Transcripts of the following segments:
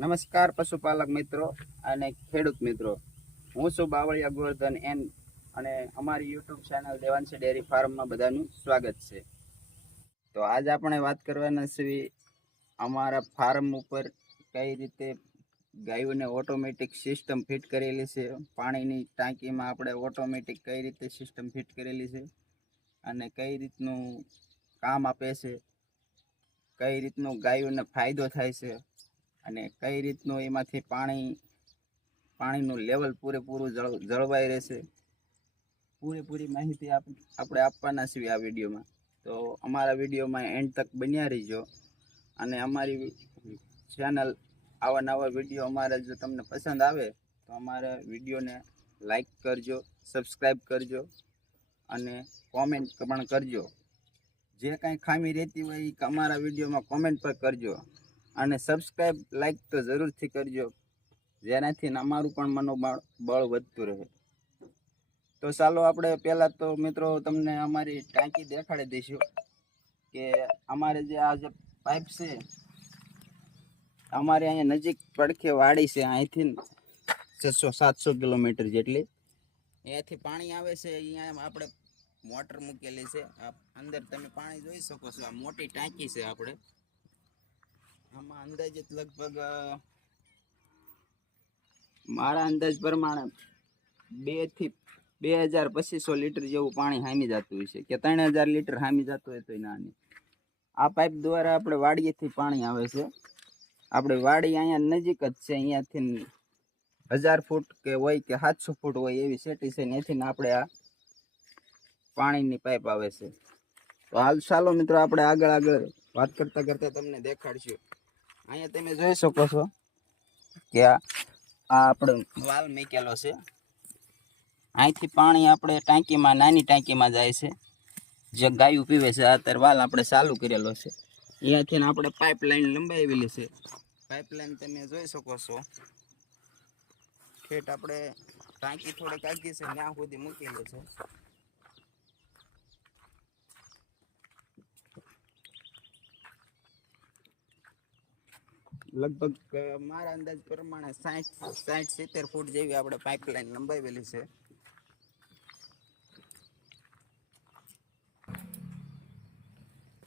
નમસ્કાર પશુપાલક મિત્રો અને ખેડૂત મિત્રો. હું છું બાવળિયા ગોવર્ધન એન અને અમારી યુટ્યુબ ચેનલ દેવાંશી ડેરી ફાર્મમાં બધાનું સ્વાગત છે. તો આજ આપણે વાત કરવાના છીએ અમારા ફાર્મ ઉપર કઈ રીતે ગાયોને ઓટોમેટિક સિસ્ટમ ફિટ કરેલી છે, પાણીની ટાંકીમાં આપણે ઓટોમેટિક કઈ રીતે સિસ્ટમ ફિટ કરેલી છે અને કઈ રીતનું કામ આપે છે, કઈ રીતનું ગાયોને ફાયદો થાય છે અને કઈ રીતનું એમાંથી પાણી, પાણીનું લેવલ પૂરેપૂરું જળ, જળવાઈ રહેશે, પૂરેપૂરી માહિતી આપ, આપણે આપવાના છીએ આ વિડીયોમાં. તો અમારા વિડીયોમાં એન્ડ તક બન્યા રહીજો. અને અમારી ચેનલ આવા નવા વીડિયો અમારા જો તમને પસંદ આવે, તો અમારા વિડીયોને લાઈક કરજો સબસ્ક્રાઈબ કરજો અને કોમેન્ટ પણ કરજો. જે કાંઈ ખામી રહેતી હોય એ અમારા વિડીયોમાં કોમેન્ટ પર કરજો. અને સબસ્ક્રાઈબ લાઈક તો જરૂરથી કરજો. જેનાથી અમારું પણ મનોબળ, બળ વધતું રહે. તો ચાલો આપણે પહેલાં તો મિત્રો તમને અમારી ટાંકી દેખાડી દઈશું કે અમારે જે આ જે પાઇપ છે, અમારે અહીંયા નજીક પડખે વાડી છે. અહીંથી છસો, સાતસો કિલોમીટર જેટલી. અહીંયાથી પાણી આવે છે. અહીંયા આપણે મોટર મૂકેલી છે. અંદર તમે પાણી જોઈ શકો છો. આ મોટી ટાંકી છે આપણે. આમાં અંદાજિત લગભગ મારા અંદાજ પ્રમાણે બેથી બે હજાર પચીસો લીટર જેવું પાણી હામી જતું હોય છે. કે ત્રણ હજાર લીટર હામી જતું હોય તો નાની. આ પાઇપ દ્વારા આપણે વાડીએથી પાણી આવે છે. આપણે વાડી અહીંયા નજીક જ છે. અહીંયાથી હજાર ફૂટ કે હોય કે સાતસો ફૂટ હોય એવી સેટી છે એથી આપણે આ પાણીની પાઇપ આવે છે. તો હાલ ચાલો મિત્રો, આપણે આગળ આગળ વાત કરતા કરતા તમને દેખાડશું. અહીંયા તમે જોઈ શકો છો કે આ આપણો વાલ મૂકેલો છે. અહીંથી પાણી આપણે ટાંકીમાં, નાની ટાંકીમાં જાય છે. જે ગાયું પીવે છે અત્યારે વાલ આપણે ચાલુ કરેલો છે. અહીંયાથી આપણે પાઇપલાઇન લંબાવેલી છે. પાઇપલાઇન તમે જોઈ શકો છો. ઠેઠ આપણે ટાંકી થોડીક આગી છે ત્યાં સુધી મૂકેલી છે. લગભગ મારા અંદાજ પ્રમાણે સાઠ સાઠ, સિત્તેર ફૂટ જેવી આપણે પાઇપલાઇન લંબાવેલી છે.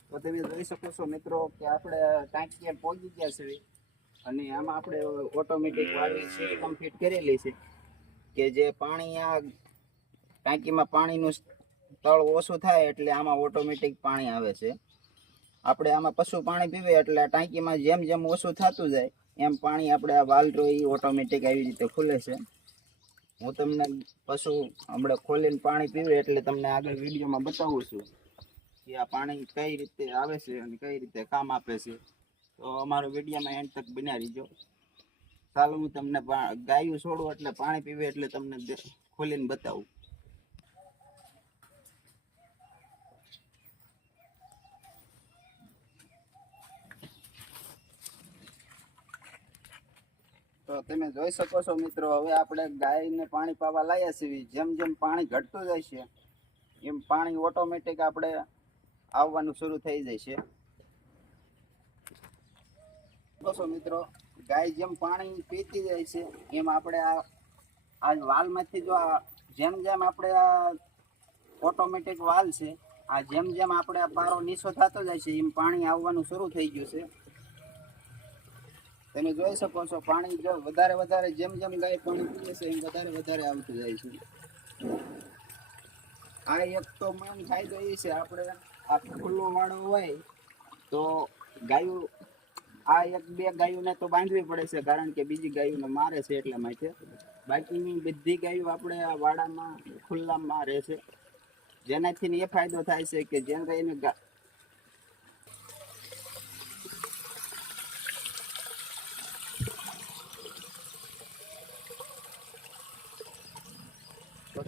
તો તમે જોઈ શકો છો મિત્રો કે આપણે ટાંકીએ પહોંચી ગયા છે અને આમાં આપણે ઓટોમેટિક વાળી છે કમ્પ્લીટ કરેલી છે કે જે પાણી આ ટાંકીમાં પાણીનું તળ ઓછું થાય એટલે આમાં ઓટોમેટિક પાણી આવે છે. આપણે આમાં પશુ પાણી પીવે એટલે ટાંકીમાં જેમ જેમ ઓછું થતું જાય, એમ પાણી આપણે આ વાલરો એ ઓટોમેટિક આવી રીતે ખુલે છે. હું તમને પશુ હમણાં ખોલીને પાણી પીવે એટલે તમને આગળ વિડીયોમાં બતાવું છું કે આ પાણી કઈ રીતે આવે છે અને કઈ રીતે કામ આપે છે. તો અમારો વિડીયોમાં એન્ડ તક બન્યા રહીજો. ચાલો હું તમને ગાયું છોડું એટલે પાણી પીવે એટલે તમને ખોલીને બતાવું. તો તમે જોઈ શકો છો મિત્રો, હવે આપણે ગાયને પાણી પાવા લાવ્યા છીએ. જેમ જેમ પાણી ઘટતું જાય છે, એમ પાણી ઓટોમેટિક આપણે આવવાનું શરૂ થઈ જાય છે. જોશો મિત્રો, ગાય જેમ પાણી પીતી જાય છે, એમ આપણે આ આ વાલમાંથી જો આ જેમ જેમ આપણે આ ઓટોમેટિક વાલ છે, આ જેમ જેમ આપણે આ પારો નીચો થતો જાય છે, એમ પાણી આવવાનું શરૂ થઈ ગયું છે. તમે જોઈ શકો છો, પાણી જો વધારે વધારે જેમ જેમ ગાય પાણી પીએ છે, એમ વધારે વધારે આવતું જાય છે. આ એક તો મેન ફાયદો એ છે, આપણે આ ખુલ્લો વાળો હોય તો ગાયો, આ એક બે ગાયોને તો બાંધવી પડે છે, કારણ કે બીજી ગાયોને મારે છે એટલા માટે. બાકીની બધી ગાયો આપણે આ વાડામાં ખુલ્લામાં રહે છે. જેનાથી એ ફાયદો થાય છે કે જેમ ગાયને તો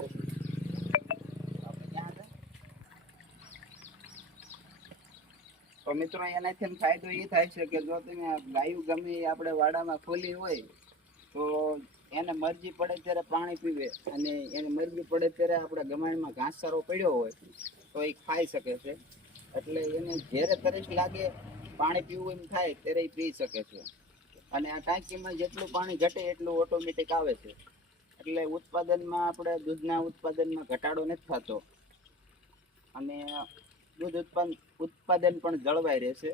મિત્રો, એનાથી ફાયદો એ થાય છે કે જો તમે ગાયું ગમે આપણે વાડામાં ખોલી હોય, તો એને મરજી પડે ત્યારે પાણી પીવે. અને એને મરજી પડે ત્યારે આપણે ગમાણમાં ઘાસચારો પડ્યો હોય, તો એ ખાઈ શકે છે. એટલે એને જ્યારે તરસ લાગે, પાણી પીવું એમ થાય, ત્યારે એ પી શકે છે. અને આ ટાંકીમાં જેટલું પાણી ઘટે એટલું ઓટોમેટિક આવે છે. એટલે ઉત્પાદનમાં આપણે દૂધના ઉત્પાદનમાં ઘટાડો નથી થતો. અને દૂધ ઉત્પાદન ઉત્પાદન પણ જળવાઈ રહેશે.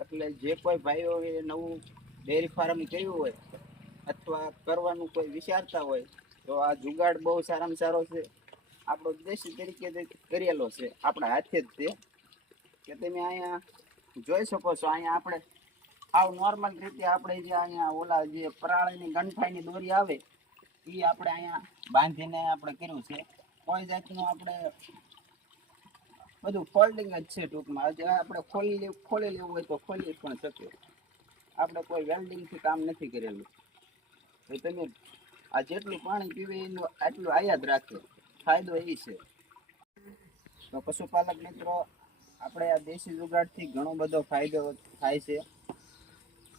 એટલે જે કોઈ ભાઈઓએ નવું ડેરી ફાર્મ કર્યું હોય અથવા કરવાનું કોઈ વિચારતા હોય, તો આ જુગાડ બહુ સારામાં સારો છે. આપણો દેશી તરીકે કરેલો છે. આપણા હાથે જ છે. કે તમે અહીંયા જોઈ શકો છો, અહીંયા આપણે આવ નોર્મલ રીતે આપણે જે અહીંયા ઓલા જે પરાળીની ગંઠાઈની દોરી આવે એ આપણે અહીંયા બાંધીને આપણે કર્યું છે. કોઈ જાતનું આપણે બધું ફોલ્ડિંગ જ છે ટૂંકમાં. જે આપણે ખોલી ખોલી લેવું હોય તો ખોલી પણ શકીએ. આપણે કોઈ વેલ્ડિંગથી કામ નથી કરેલું. તો તમે આ જેટલું પાણી પીવે એનું આટલું આયાદ રાખે ફાયદો એ છે. તો પશુપાલક મિત્રો, આપણે આ દેશી જુગાડથી ઘણો બધો ફાયદો થાય છે.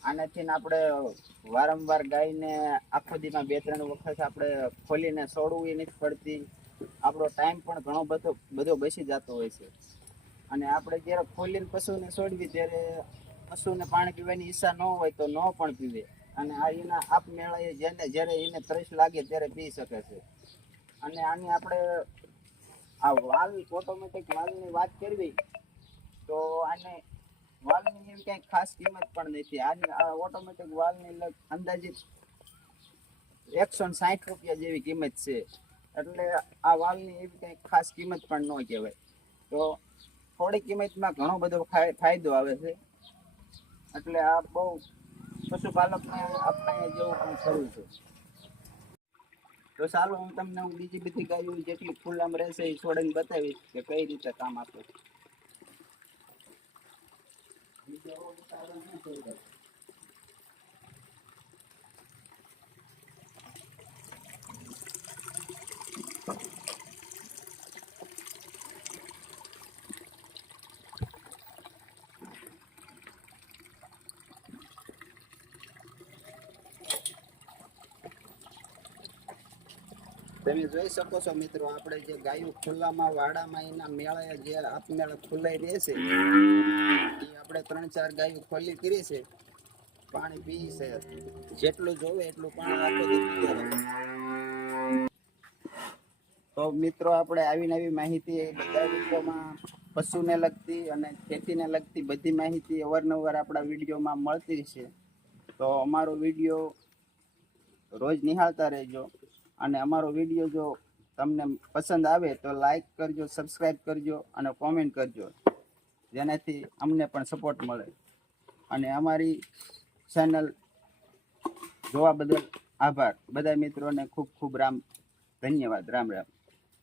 આનાથી આપણે વારંવાર ગાયને આખો દીમાં બે, ત્રણ વખત આપણે ખોલીને છોડવું નથી પડતી. આપણો ટાઈમ પણ ઘણો બધો બધો બેસી જતો હોય છે. અને આપણે જ્યારે ખોલીને પશુને સોડવી, ત્યારે પશુને પાણી પીવાની ઈચ્છા ન હોય તો ન પણ પીવે. અને આ એના આપમેળે જેને, જ્યારે એને તરસ લાગે ત્યારે પી શકે છે. અને આની આપણે આ વાલ ઓટોમેટિક વાલની વાત કરવી, તો આને વાલની એવી કઈ ખાસ કિંમત પણ નથી. આ ઓટોમેટિક વાલની અંદાજિત એકસો સાઠ રૂપિયા જેવી કિંમત છે. એટલે આ વાલની એવી કઈ ખાસ કિંમત પણ ન કહેવાય. તો થોડી કિંમતમાં ઘણો બધો ફાયદો આવે છે. એટલે આ બહુ પશુપાલકને અપનાય જેવું પણ ખરું છે. તો ચાલો હું તમને હું બીજી બધી ગાયો જેટલી ખુલ્લામાં રહેશે એ છોડીને બતાવીશ કે કઈ રીતે કામ આપે e deu a vontade. તમે જોઈ શકો છો મિત્રો, આપણે જે ગાયો ખુલ્લામાં, વાડામાં, એના મેળે જે આપમેળે ખુલ્લાઈ રહે છે, એ આપણે ત્રણ ચાર ગાયો ખોલી કરી છે. પાણી પી છે. જેટલું જોવે એટલું પાણી રહે. તો મિત્રો, આપણે આવીને આવી માહિતી બધા વિડીયોમાં પશુને લગતી અને ખેતીને લગતી બધી માહિતી અવારનવાર આપણા વિડીયોમાં મળતી છે. તો અમારો વીડિયો રોજ નિહાળતા રહેજો. અને અમારો વીડિયો જો તમને પસંદ આવે તો લાઈક કરજો સબસ્ક્રાઈબ કરજો અને કોમેન્ટ કરજો. જેનાથી અમને પણ સપોર્ટ મળે. અને અમારી ચેનલ જોવા બદલ આભાર. બધા મિત્રોને ખૂબ ખૂબ રામ, ધન્યવાદ. રામ રામ.